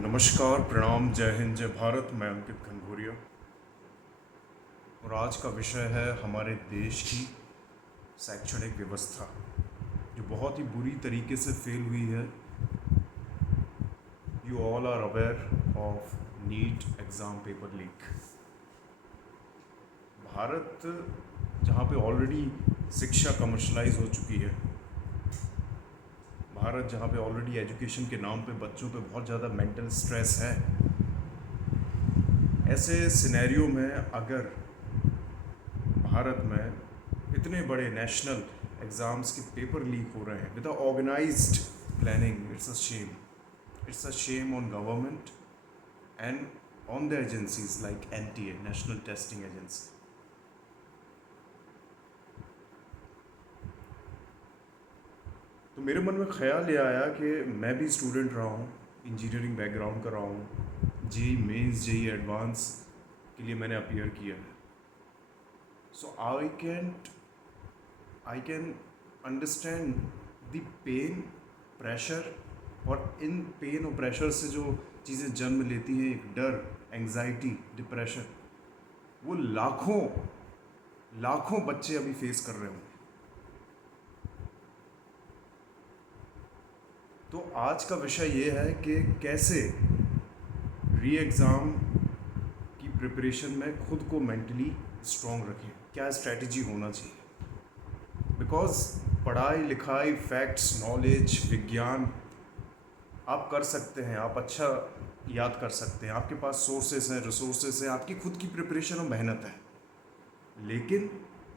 नमस्कार, प्रणाम, जय हिंद, जय भारत। मैं अंकित घनघोरिया और आज का विषय है हमारे देश की शैक्षणिक व्यवस्था जो बहुत ही बुरी तरीके से फेल हुई है। You all are aware of NEET exam paper leak. Bharat जहाँ पे ऑलरेडी शिक्षा कमर्शलाइज हो चुकी है, भारत जहाँ पे ऑलरेडी एजुकेशन के नाम पे बच्चों पे बहुत ज़्यादा मेंटल स्ट्रेस है, ऐसे सिनेरियो में अगर भारत में इतने बड़े नेशनल एग्ज़ाम्स के पेपर लीक हो रहे हैं with organised planning, it's a shame on government and on the agencies like NTA, national testing agency. तो मेरे मन में ख्याल ये आया कि मैं भी स्टूडेंट रहा हूँ, इंजीनियरिंग बैकग्राउंड का रहा हूँ, जेई मेंस, जेई एडवांस के लिए मैंने अपीयर किया है। So I can understand the pain, pressure, और इन पेन और प्रेशर से जो चीज़ें जन्म लेती हैं, एक डर, एंग्जाइटी, डिप्रेशन, वो लाखों लाखों बच्चे अभी फेस कर रहे होंगे। तो आज का विषय ये है कि कैसे री एग्ज़ाम की प्रिपरेशन में खुद को मेंटली स्ट्रॉन्ग रखें, क्या स्ट्रैटेजी होना चाहिए। बिकॉज पढ़ाई लिखाई, फैक्ट्स, नॉलेज, विज्ञान आप कर सकते हैं, आप अच्छा याद कर सकते हैं, आपके पास सोर्सेस हैं, रिसोर्सेस हैं, आपकी खुद की प्रिपरेशन और मेहनत है। लेकिन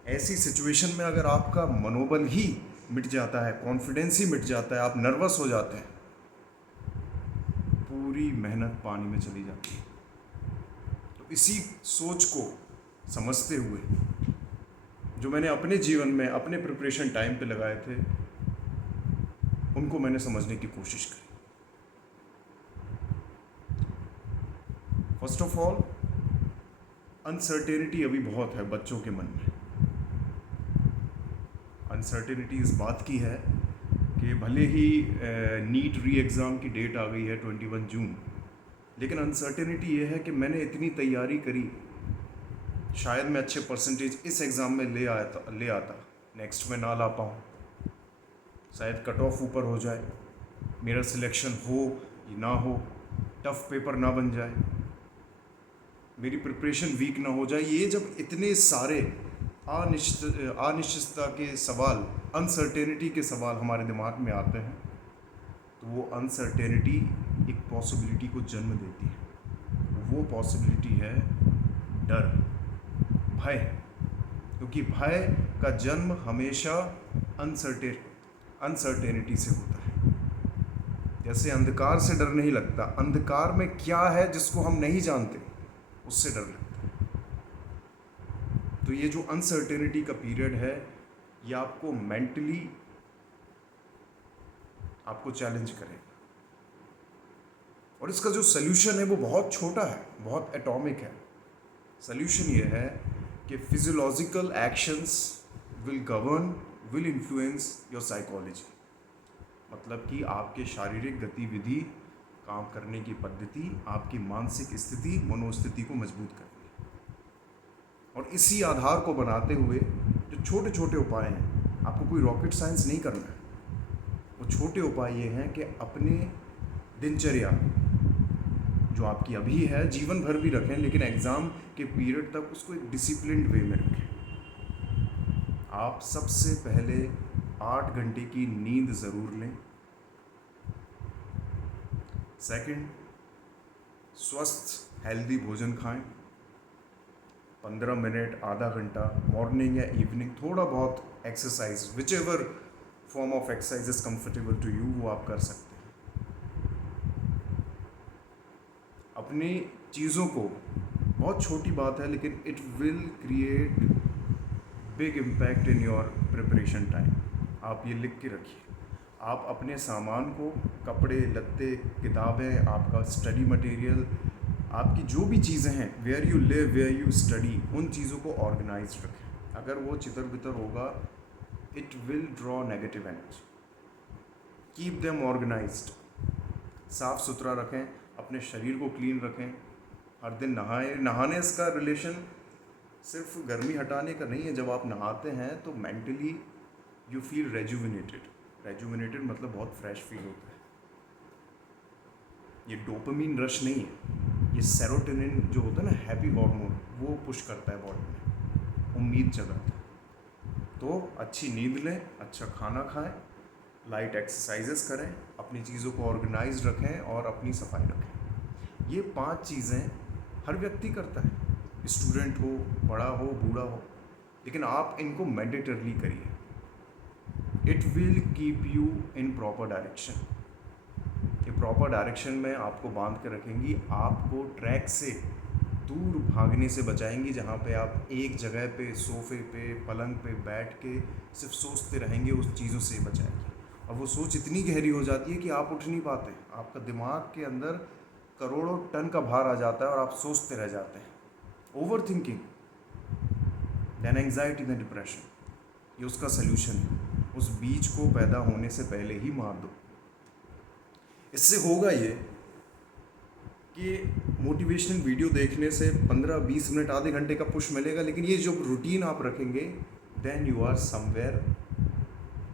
ऐसी सिचुएशन में अगर आपका मनोबल ही मिट जाता है, कॉन्फिडेंस ही मिट जाता है, आप नर्वस हो जाते हैं, पूरी मेहनत पानी में चली जाती है। तो इसी सोच को समझते हुए जो मैंने अपने जीवन में अपने प्रिपरेशन टाइम पे लगाए थे, उनको मैंने समझने की कोशिश करी। फर्स्ट ऑफ ऑल, अनसर्टेनिटी अभी बहुत है बच्चों के मन में। अनसर्टेनिटी इस बात की है कि भले ही नीट री एग्ज़ाम की डेट आ गई है 21 जून, लेकिन अनसर्टेनिटी ये है कि मैंने इतनी तैयारी करी, शायद मैं अच्छे परसेंटेज इस एग्ज़ाम में ले आता, नेक्स्ट में ना ला पाऊँ, शायद कट ऑफ ऊपर हो जाए, मेरा सिलेक्शन हो या ना हो, टफ पेपर ना बन जाए, मेरी प्रिपरेशन वीक ना हो जाए। ये जब इतने सारे अनिश्चितता के सवाल, अनसर्टेनिटी के सवाल हमारे दिमाग में आते हैं, तो वो अनसर्टेनिटी एक पॉसिबिलिटी को जन्म देती है। वो पॉसिबिलिटी है डर, भय, क्योंकि भय का जन्म हमेशा अनसर्टेनिटी से होता है। जैसे अंधकार से डर नहीं लगता, अंधकार में क्या है जिसको हम नहीं जानते, उससे डर लगता है। तो ये जो अनसर्टेनिटी का पीरियड है, ये आपको मेंटली आपको चैलेंज करेगा। और इसका जो सल्यूशन है वो बहुत छोटा है, बहुत एटॉमिक है। सल्यूशन ये है कि physiological actions will influence your psychology. मतलब कि आपके शारीरिक गतिविधि, काम करने की पद्धति, आपकी मानसिक स्थिति, मनोस्थिति को मजबूत करती है। और इसी आधार को बनाते हुए जो छोटे छोटे उपाय हैं, आपको कोई रॉकेट साइंस नहीं करना है, वो छोटे उपाय ये हैं कि अपने दिनचर्या जो आपकी अभी है, जीवन भर भी रखें, लेकिन एग्ज़ाम के पीरियड तक उसको एक डिसिप्लिन्ड वे में रखें। आप सबसे पहले 8 घंटे की नींद ज़रूर लें। सेकंड, स्वस्थ हेल्दी भोजन खाएं। 15 मिनट, आधा घंटा, मॉर्निंग या इवनिंग, थोड़ा बहुत exercise, whichever form of exercise is comfortable to you, वो आप कर सकते हैं। अपनी चीज़ों को, बहुत छोटी बात है लेकिन it will create big impact in your preparation time. आप ये लिख के रखिए। आप अपने सामान को, कपड़े लत्ते, किताबें, आपका स्टडी मटेरियल, आपकी जो भी चीज़ें हैं, where you live, where you study, उन चीज़ों को ऑर्गेनाइज रखें। अगर वो चितर बितर होगा, it will draw negative energy. Keep them organised. साफ़ सुथरा रखें, अपने शरीर को क्लीन रखें, हर दिन नहाएं। नहाने का रिलेशन सिर्फ गर्मी हटाने का नहीं है। जब आप नहाते हैं तो मेंटली यू फील रेजुविनेटेड मतलब बहुत फ्रेश फील होता है। ये डोपामीन रश नहीं है, ये सेरोटोनिन जो होता है ना, हैप्पी हार्मोन, वो पुश करता है बॉडी में, उम्मीद जगाता है। तो अच्छी नींद लें, अच्छा खाना खाएं, लाइट एक्सरसाइजेस करें, अपनी चीज़ों को ऑर्गेनाइज रखें और अपनी सफाई रखें। ये 5 चीज़ें हर व्यक्ति करता है, स्टूडेंट हो, बड़ा हो, बूढ़ा हो, लेकिन आप इनको मैंडेटरली करिए। It will keep you in proper direction. ये प्रॉपर डायरेक्शन में आपको बांध के रखेंगी, आपको ट्रैक से दूर भागने से बचाएंगी, जहाँ पे आप एक जगह पे, सोफे पे, पलंग पे बैठ के सिर्फ सोचते रहेंगे, उस चीज़ों से बचाएंगी। और वो सोच इतनी गहरी हो जाती है कि आप उठ नहीं पाते, आपका दिमाग के अंदर करोड़ों टन का भार आ जाता है और आप सोचते रह जाते हैं। Overthinking, then anxiety, then depression, ये उसका सल्यूशन है। उस बीज को पैदा होने से पहले ही मार दो। इससे होगा ये कि मोटिवेशनल वीडियो देखने से 15-20 मिनट, आधे घंटे का पुश मिलेगा, लेकिन ये जो रूटीन आप रखेंगे, then you are somewhere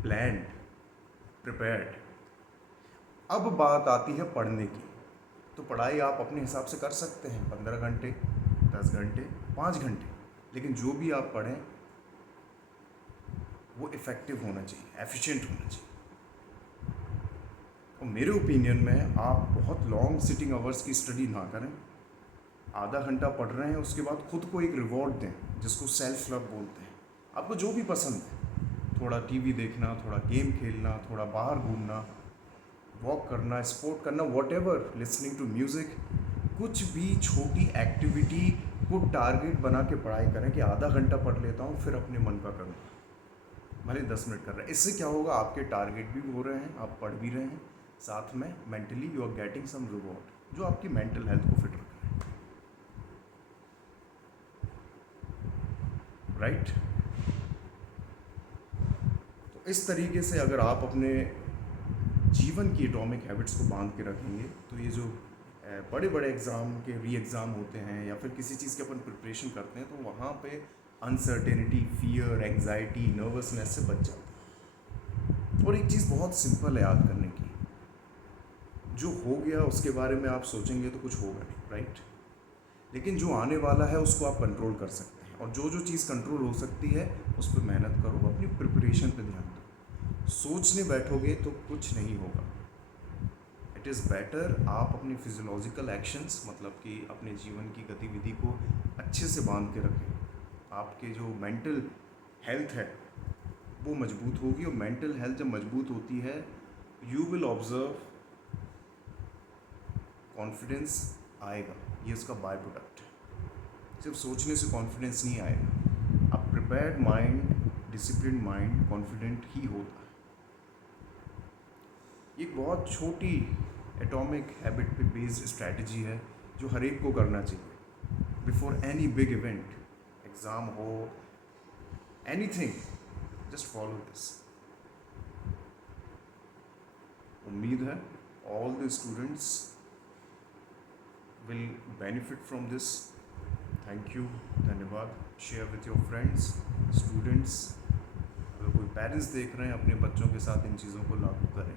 planned, prepared. अब बात आती है पढ़ने की। तो पढ़ाई आप अपने हिसाब से कर सकते हैं, 15 घंटे, 10 घंटे, 5 घंटे, लेकिन जो भी आप पढ़ें वो इफ़ेक्टिव होना चाहिए, एफिशिएंट होना चाहिए। और मेरे ओपिनियन में आप बहुत लॉन्ग सिटिंग आवर्स की स्टडी ना करें। आधा घंटा पढ़ रहे हैं, उसके बाद खुद को एक रिवॉर्ड दें, जिसको सेल्फ लव बोलते हैं। आपको जो भी पसंद है, थोड़ा टीवी देखना, थोड़ा गेम खेलना, थोड़ा बाहर घूमना, वॉक करना, स्पोर्ट करना, वॉटेवर, लिसनिंग टू म्यूज़िक, कुछ भी छोटी एक्टिविटी को टारगेट बना के पढ़ाई करें कि आधा घंटा पढ़ लेता हूँ, फिर अपने मन का करूँगा, भले 10 मिनट कर रहे हैं। इससे क्या होगा, आपके टारगेट भी हो रहे हैं, आप पढ़ भी रहे हैं, साथ में mentally you are getting some reward जो आपकी मेंटल हेल्थ को फिट रखे, राइट। तो इस तरीके से अगर आप अपने जीवन की एटॉमिक हैबिट्स को बांध के रखेंगे, तो ये जो बड़े बड़े एग्ज़ाम के री एग्ज़ाम होते हैं या फिर किसी चीज़ की अपन प्रिपरेशन करते हैं, तो वहाँ पे अनसर्टेनिटी, फियर, एंग्जाइटी, नर्वसनेस से बच जाते हैं। और एक चीज़ बहुत सिंपल है याद करने की, जो हो गया उसके बारे में आप सोचेंगे तो कुछ होगा नहीं, राइट। लेकिन जो आने वाला है उसको आप कंट्रोल कर सकते हैं, और जो जो चीज़ कंट्रोल हो सकती है उस पर मेहनत करो, अपनी प्रिपरेशन पे ध्यान दो। सोचने बैठोगे तो कुछ नहीं होगा। इट इज़ बेटर आप अपने फिजियोलॉजिकल एक्शंस, मतलब कि अपने जीवन की गतिविधि को अच्छे से बांध के रखें। आपके जो मेंटल हेल्थ है वो मजबूत होगी, और मेंटल हेल्थ जब मजबूत होती है, यू विल ऑब्जर्व कॉन्फिडेंस आएगा। ये उसका बाय प्रोडक्ट है। सिर्फ सोचने से कॉन्फिडेंस नहीं आएगा। अब prepared mind, discipline mind confident ही होता है। एक बहुत छोटी एटॉमिक हैबिट पे बेस्ड स्ट्रैटेजी है जो हर एक को करना चाहिए before any big event, exam हो, एनीथिंग, जस्ट फॉलो दिस। उम्मीद है all the students will benefit from this. Thank you, धन्यवाद। Share with your friends, students. अगर कोई पेरेंट्स देख रहे हैं, अपने बच्चों के साथ इन चीज़ों को लागू करें।